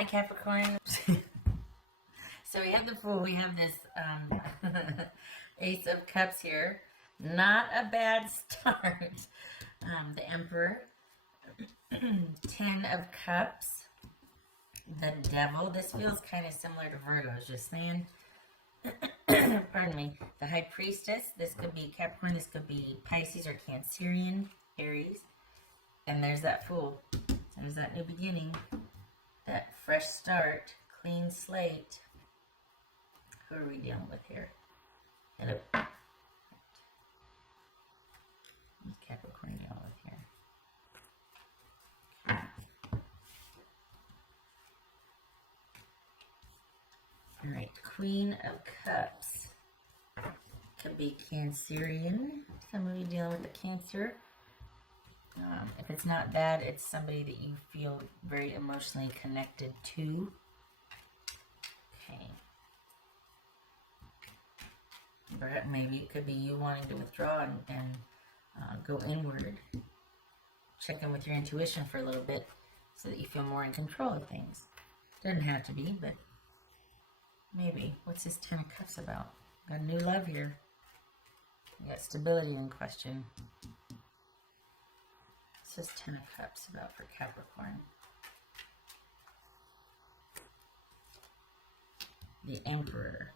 Hi, Capricorn. So we have the Fool. We have this Ace of Cups here. Not a bad start. The Emperor. 10 of Cups. The Devil. This feels kind of similar to Virgo's, just saying. Pardon me. The High Priestess. This could be Capricorn. This could be Pisces or Cancerian, Aries. And there's that Fool. There's that new beginning. That fresh start. Clean slate. Who are we dealing with here? Hello. Who's Capricorn dealing with here? Alright, Queen of Cups. Could be Cancerian. Some of you dealing with the Cancer. If it's not bad, it's somebody that you feel very emotionally connected to. Okay. But maybe it could be you wanting to withdraw and go inward. Check in with your intuition for a little bit so that you feel more in control of things. Doesn't have to be, but maybe. What's this 10 of Cups about? Got a new love here. You got stability in question. What's this 10 of Cups about for Capricorn? The Emperor.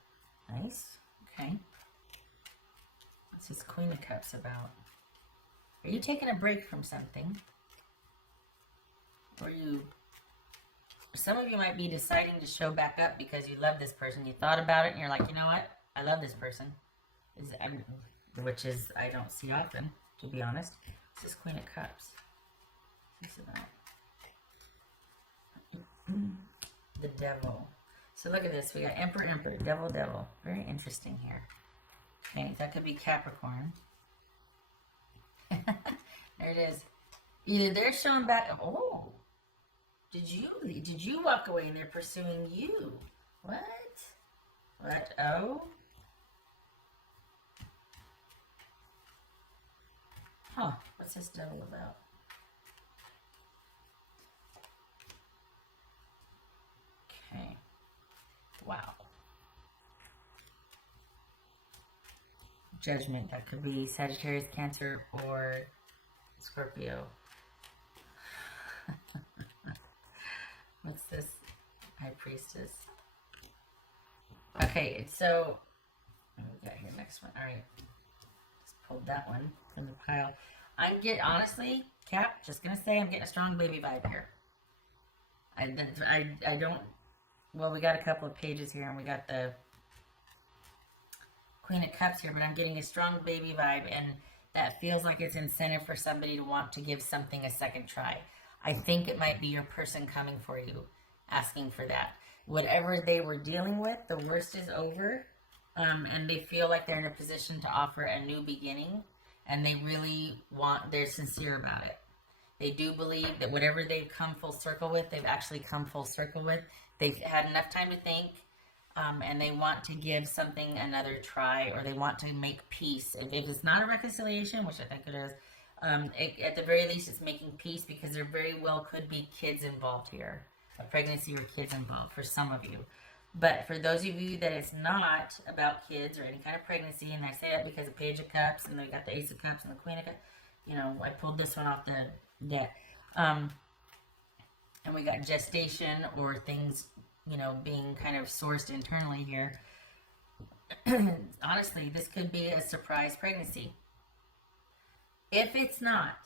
Nice. Okay. What's this Queen of Cups about? Are you taking a break from something? Or some of you might be deciding to show back up because you love this person. You thought about it and you're like, you know what? I love this person. Which is, I don't see often, to be honest. This is Queen of Cups. What's this about? The Devil. So look at this. We got Emperor, Emperor, Devil, Devil. Very interesting here. Okay, that could be Capricorn. There it is. Either they're showing back. Oh, did you walk away and they're pursuing you? What? What? Oh. Huh? What's this Devil about? Okay. Wow. Judgment. That could be Sagittarius, Cancer, or Scorpio. What's this? High Priestess. Okay, so what we got here? Next one. All right, just pulled that one from the pile. Honestly, Cap. Just gonna say I'm getting a strong baby vibe here. I don't. Well, we got a couple of pages here, and we got the Queen of Cups here, but I'm getting a strong baby vibe, and that feels like it's incentive for somebody to want to give something a second try. I think it might be your person coming for you, asking for that. Whatever they were dealing with, the worst is over, and they feel like they're in a position to offer a new beginning, and they're sincere about it. They do believe that whatever they've come full circle with, they've actually come full circle with. They've had enough time to think, and they want to give something another try, or they want to make peace. If it's not a reconciliation, which I think it is, at the very least it's making peace, because there very well could be kids involved here. A pregnancy or kids involved for some of you. But for those of you that it's not about kids or any kind of pregnancy, and I say that because of Page of Cups, and we got the Ace of Cups and the Queen of Cups, I pulled this one off the deck. And we got gestation or things, being kind of sourced internally here. Honestly, this could be a surprise pregnancy. If it's not,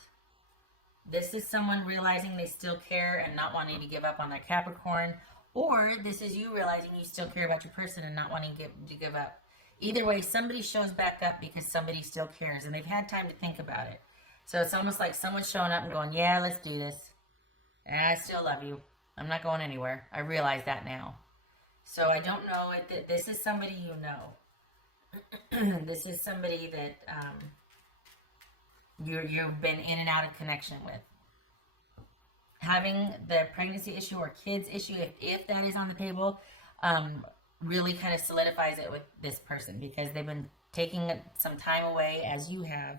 this is someone realizing they still care and not wanting to give up on their Capricorn, or this is you realizing you still care about your person and not wanting to give up. Either way, somebody shows back up because somebody still cares, and they've had time to think about it. So it's almost like someone's showing up and going, yeah, let's do this. And I still love you. I'm not going anywhere. I realize that now. So I don't know if this is somebody you know. This is somebody that you've been in and out of connection with. Having the pregnancy issue or kids issue, if that is on the table, really kind of solidifies it with this person, because they've been taking some time away, as you have,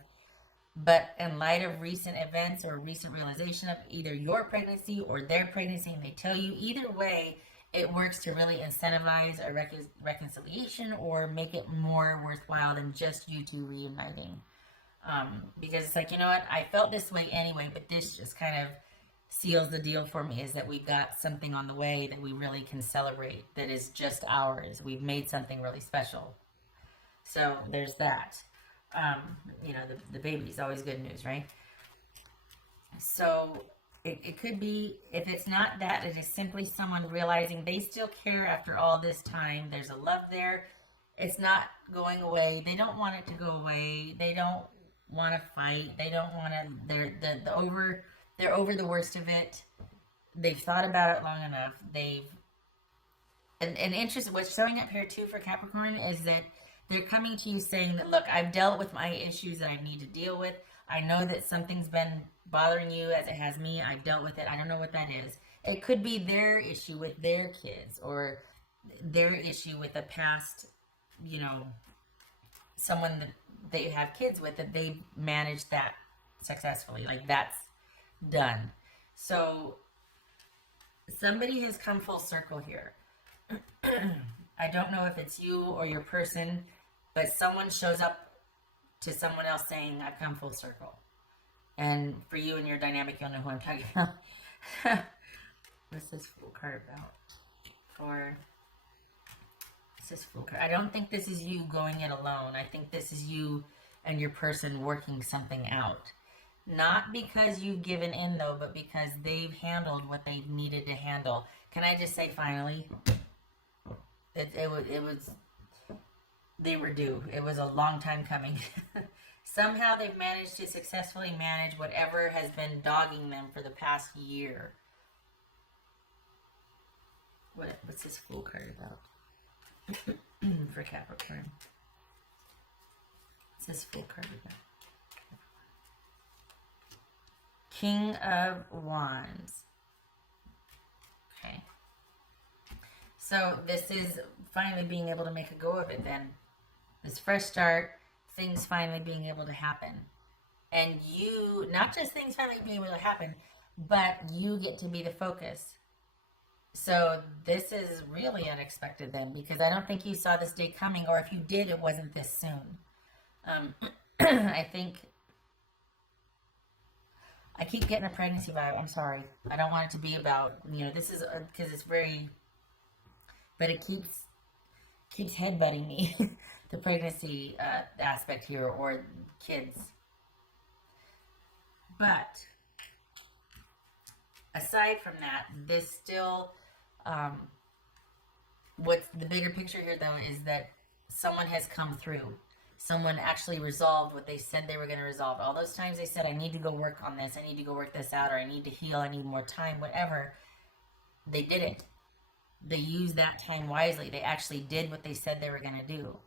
But in light of recent events or recent realization of either your pregnancy or their pregnancy, and they tell you either way, it works to really incentivize a reconciliation or make it more worthwhile than just you two reuniting. Because it's like, you know what, I felt this way anyway, but this just kind of seals the deal for me, is that we've got something on the way that we really can celebrate that is just ours. We've made something really special. So there's that. You know, the baby's always good news, right? So it could be, if it's not that, it is simply someone realizing they still care after all this time. There's a love there. It's not going away. They don't want it to go away. They don't want to fight. They don't want to, they're over the worst of it. They've thought about it long enough. And interest, what's showing up here too for Capricorn is that they're coming to you saying that, look, I've dealt with my issues that I need to deal with. I know that something's been bothering you as it has me. I've dealt with it. I don't know what that is. It could be their issue with their kids, or their issue with a past, you know, someone that they have kids with, that they managed that successfully. Like, that's done. So somebody has come full circle here. I don't know if it's you or your person, but someone shows up to someone else saying, I've come full circle. And for you and your dynamic, you'll know who I'm talking about. What's this Fool card about? What's this Fool card? I don't think this is you going it alone. I think this is you and your person working something out. Not because you've given in, though, but because they've handled what they've needed to handle. Can I just say, finally? It was, they were due. It was a long time coming. Somehow they've managed to successfully manage whatever has been dogging them for the past year. What's this Fool card about? For Capricorn. What's this Fool card about? King of Wands. Okay. So this is finally being able to make a go of it then. This fresh start, things finally being able to happen. And you, not just things finally being able to happen, but you get to be the focus. So this is really unexpected then, because I don't think you saw this day coming, or if you did, it wasn't this soon. I think, I keep getting a pregnancy vibe. I'm sorry. I don't want it to be about, you know, this is, because it's very... But it keeps headbutting me, the pregnancy aspect here, or kids. But aside from that, this still, what's the bigger picture here, though, is that someone has come through. Someone actually resolved what they said they were going to resolve. All those times they said, I need to go work on this, I need to go work this out, or I need to heal, I need more time, whatever, they did it. They used that time wisely. They actually did what they said they were going to do.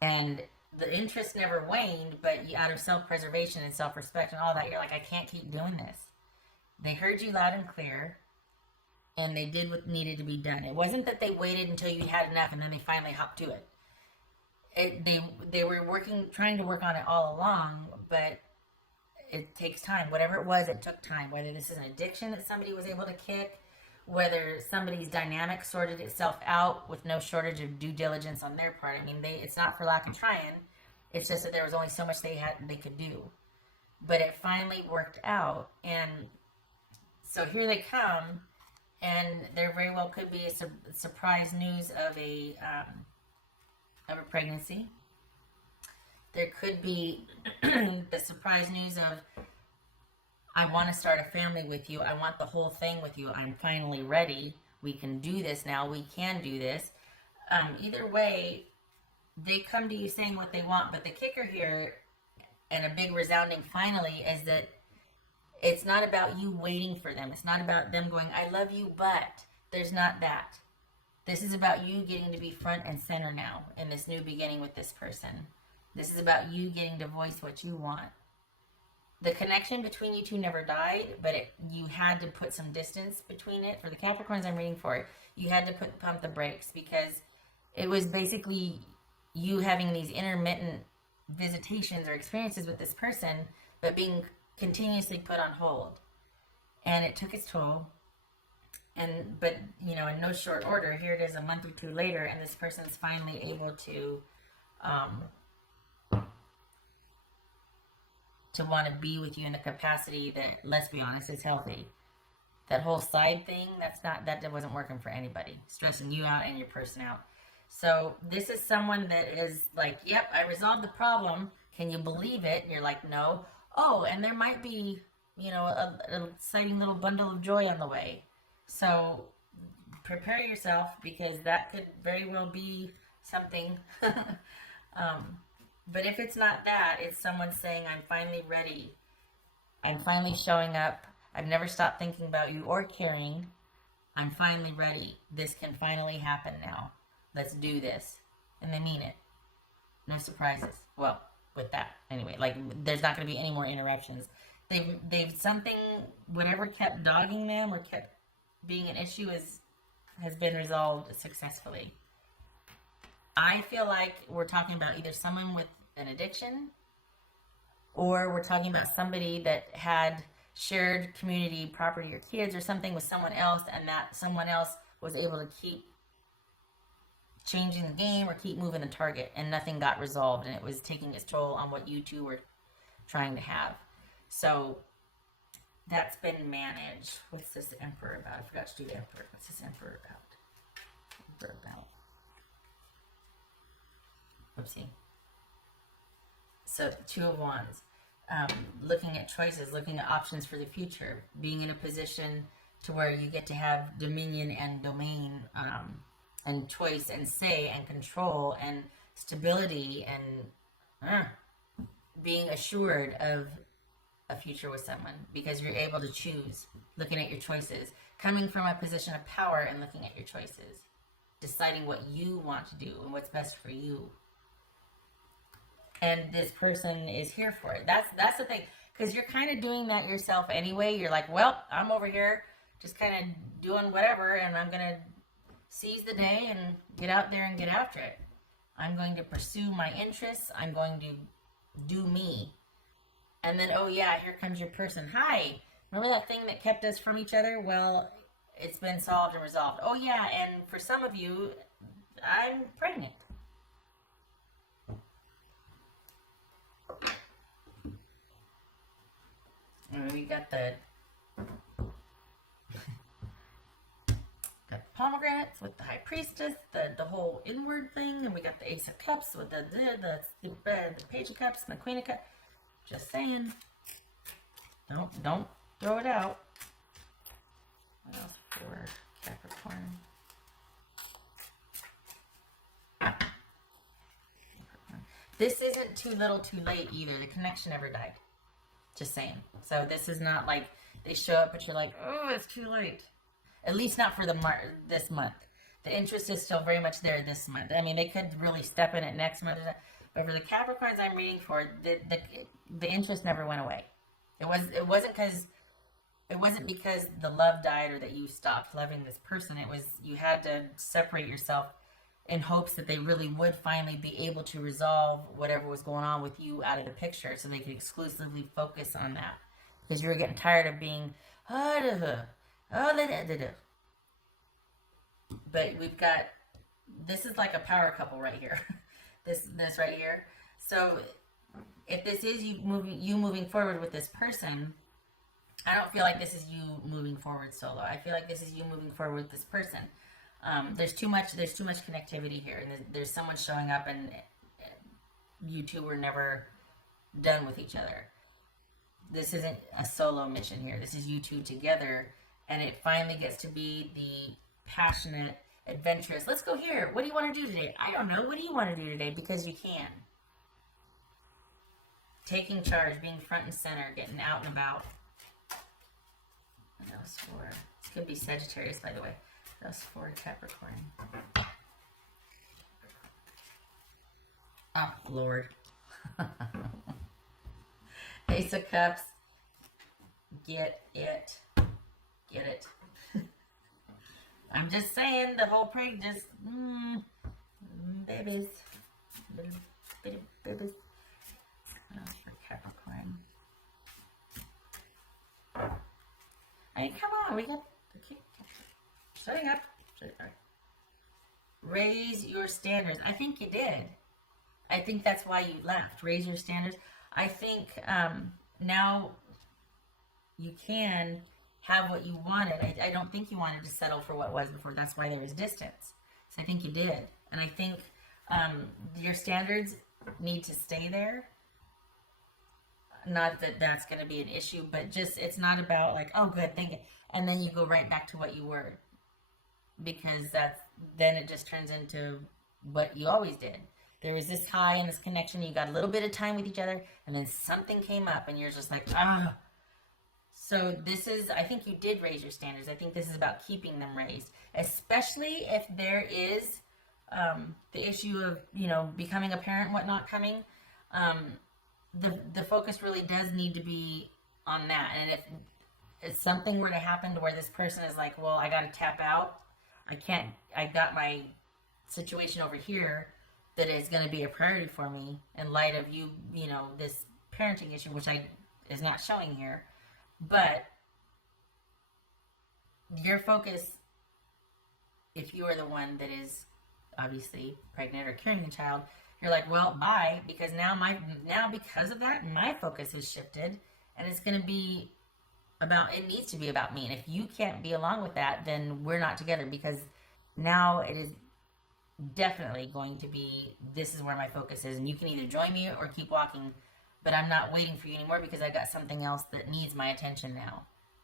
And the interest never waned, but out of self-preservation and self-respect and all that, you're like, I can't keep doing this. They heard you loud and clear, and they did what needed to be done. It wasn't that they waited until you had enough and then they finally hopped to it. They were trying to work on it all along, but it takes time. Whatever it was, it took time. Whether this is an addiction that somebody was able to kick, whether somebody's dynamic sorted itself out with no shortage of due diligence on their part. I mean, it's not for lack of trying. It's just that there was only so much they could do. But it finally worked out. And so here they come, and there very well could be a surprise news of a pregnancy. There could be the surprise news of, I want to start a family with you. I want the whole thing with you. I'm finally ready. We can do this now. We can do this. Either way, they come to you saying what they want. But the kicker here, and a big resounding finally, is that it's not about you waiting for them. It's not about them going, I love you, but there's not that. This is about you getting to be front and center now in this new beginning with this person. This is about you getting to voice what you want. The connection between you two never died, but you had to put some distance between it. For the Capricorns I'm reading for, you had to pump the brakes, because it was basically you having these intermittent visitations or experiences with this person, but being continuously put on hold. And it took its toll. But you know, in no short order, here it is a month or two later, and this person's finally able to want to be with you in a capacity that, let's be honest, is healthy. That whole side thing, that wasn't working for anybody. Stressing you out and your person out. So this is someone that is like, yep, I resolved the problem. Can you believe it? And you're like, no. Oh, and there might be, you know, a exciting little bundle of joy on the way. So prepare yourself, because that could very well be something. But if it's not that, it's someone saying, I'm finally ready. I'm finally showing up. I've never stopped thinking about you or caring. I'm finally ready. This can finally happen now. Let's do this. And they mean it. No surprises. Well, with that. Anyway, like, there's not going to be any more interruptions. They've something, whatever kept dogging them or kept being an issue has been resolved successfully. I feel like we're talking about either someone with an addiction, or we're talking about somebody that had shared community, property, or kids, or something with someone else, and that someone else was able to keep changing the game or keep moving the target, and nothing got resolved, and it was taking its toll on what you two were trying to have. So that's been managed. What's this Emperor about? I forgot to do the Emperor. What's this Emperor about? Emperor about. Oopsie. So, Two of Wands. Looking at choices, looking at options for the future, being in a position to where you get to have dominion and domain, and choice and say and control and stability, and being assured of a future with someone, because you're able to choose, looking at your choices, coming from a position of power and looking at your choices, deciding what you want to do and what's best for you. And this person is here for it. That's the thing, because you're kind of doing that yourself anyway. You're like, well, I'm over here just kind of doing whatever, and I'm going to seize the day and get out there and get after it. I'm going to pursue my interests. I'm going to do me. And then, oh yeah, here comes your person. Hi, remember that thing that kept us from each other? Well, it's been solved and resolved. Oh yeah, and for some of you, I'm pregnant. And we got the pomegranates with the High Priestess, the whole inward thing, and we got the Ace of Cups with the Page of Cups and the Queen of Cups. Just saying. Don't throw it out. What else for Capricorn? This isn't too little too late either. The connection never died. Just saying. So this is not like they show up but you're like, oh, it's too late. At least not for this month. The interest is still very much there this month. I mean, they could really step in it next month. But for the Capricorns I'm reading for, the interest never went away. It wasn't because the love died or that you stopped loving this person. It was you had to separate yourself in hopes that they really would finally be able to resolve whatever was going on with you out of the picture, so they could exclusively focus on that. Because you were getting tired of being, but we've got, this is like a power couple right here. this right here. So if this is you moving forward with this person, I don't feel like this is you moving forward solo. I feel like this is you moving forward with this person. There's too much connectivity here, and there's someone showing up, and you two were never done with each other. This isn't a solo mission here. This is you two together, and it finally gets to be the passionate, adventurous. Let's go here. What do you want to do today? I don't know. What do you want to do today? Because you can. Taking charge, being front and center, getting out and about. And that was for, this could be Sagittarius, by the way. That was for Capricorn. Oh, Lord. Ace of Cups. Get it. Get it. I'm just saying, the whole prank just, babies. Little bitty babies. I mean, come on, we got, okay, starting up. Raise your standards. I think you did. I think that's why you left. Raise your standards. I think now you can have what you wanted. I don't think you wanted to settle for what was before. That's why there was distance. So I think you did. And I think your standards need to stay there. Not that that's going to be an issue, but just it's not about like, oh, good, thank you. And then you go right back to what you were. Because then it just turns into what you always did. There was this high and this connection. You got a little bit of time with each other, and then something came up, and you're just like, ah. So I think you did raise your standards. I think this is about keeping them raised, especially if there is the issue of, becoming a parent and whatnot coming. The focus really does need to be on that. And if something were to happen to where this person is like, well, I got to tap out. I got my situation over here that is going to be a priority for me in light of this parenting issue, which is not showing here. But your focus, if you are the one that is obviously pregnant or carrying a child, you're like, well, bye, because now because of that, my focus has shifted, and it's going to be it needs to be about me. And if you can't be along with that, then we're not together, because now it is definitely going to be, this is where my focus is, and you can either join me or keep walking, but I'm not waiting for you anymore because I got something else that needs my attention now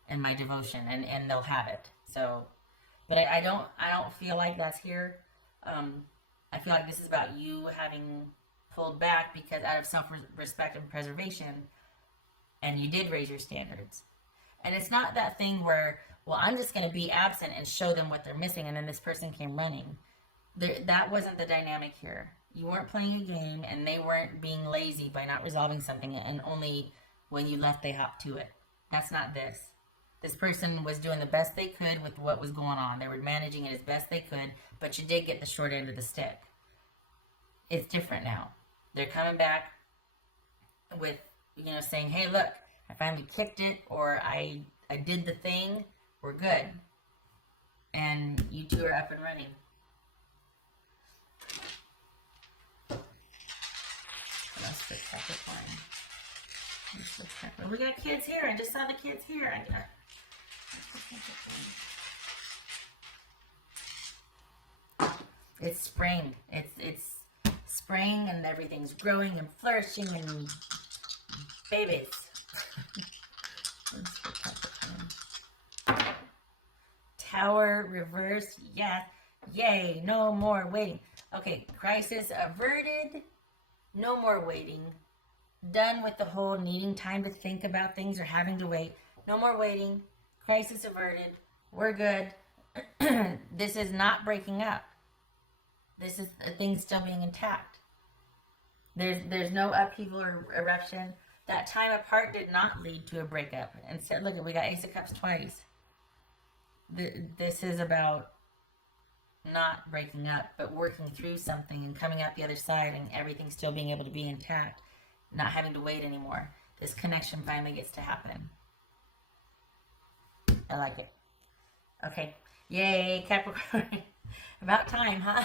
and my devotion, and they'll have it. So, but I don't feel like that's here. I feel like this is about you having pulled back because out of self-respect and preservation, and you did raise your standards. And it's not that thing where, well, I'm just going to be absent and show them what they're missing, and then this person came running. That wasn't the dynamic here. You weren't playing a game, and they weren't being lazy by not resolving something, and only when you left they hopped to it. That's not this. This person was doing the best they could with what was going on. They were managing it as best they could, but you did get the short end of the stick. It's different now. They're coming back with, saying, hey, look, I finally kicked it, or I did the thing, we're good. And you two are up and running. That's for Capricorn. We got kids here. I just saw the kids here. It's spring. It's spring, and everything's growing and flourishing and babies. Tower reverse. Yeah. Yay. No more waiting. Okay. Crisis averted. No more waiting. Done with the whole needing time to think about things or having to wait. No more waiting. Crisis averted. We're good. This is not breaking up. This is things still being intact. There's no upheaval or eruption. That time apart did not lead to a breakup. Instead, look, we got Ace of Cups twice. This is about not breaking up, but working through something and coming out the other side, and everything still being able to be intact, not having to wait anymore. This connection finally gets to happen. I like it. Okay. Yay, Capricorn. About time, huh?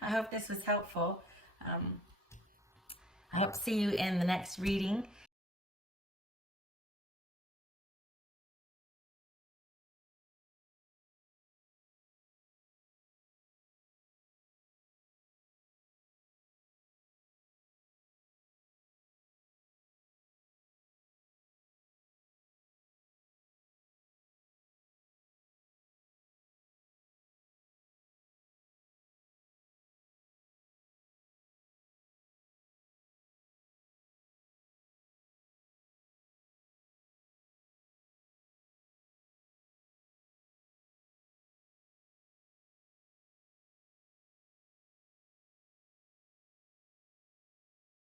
I hope this was helpful. I hope to see you in the next reading.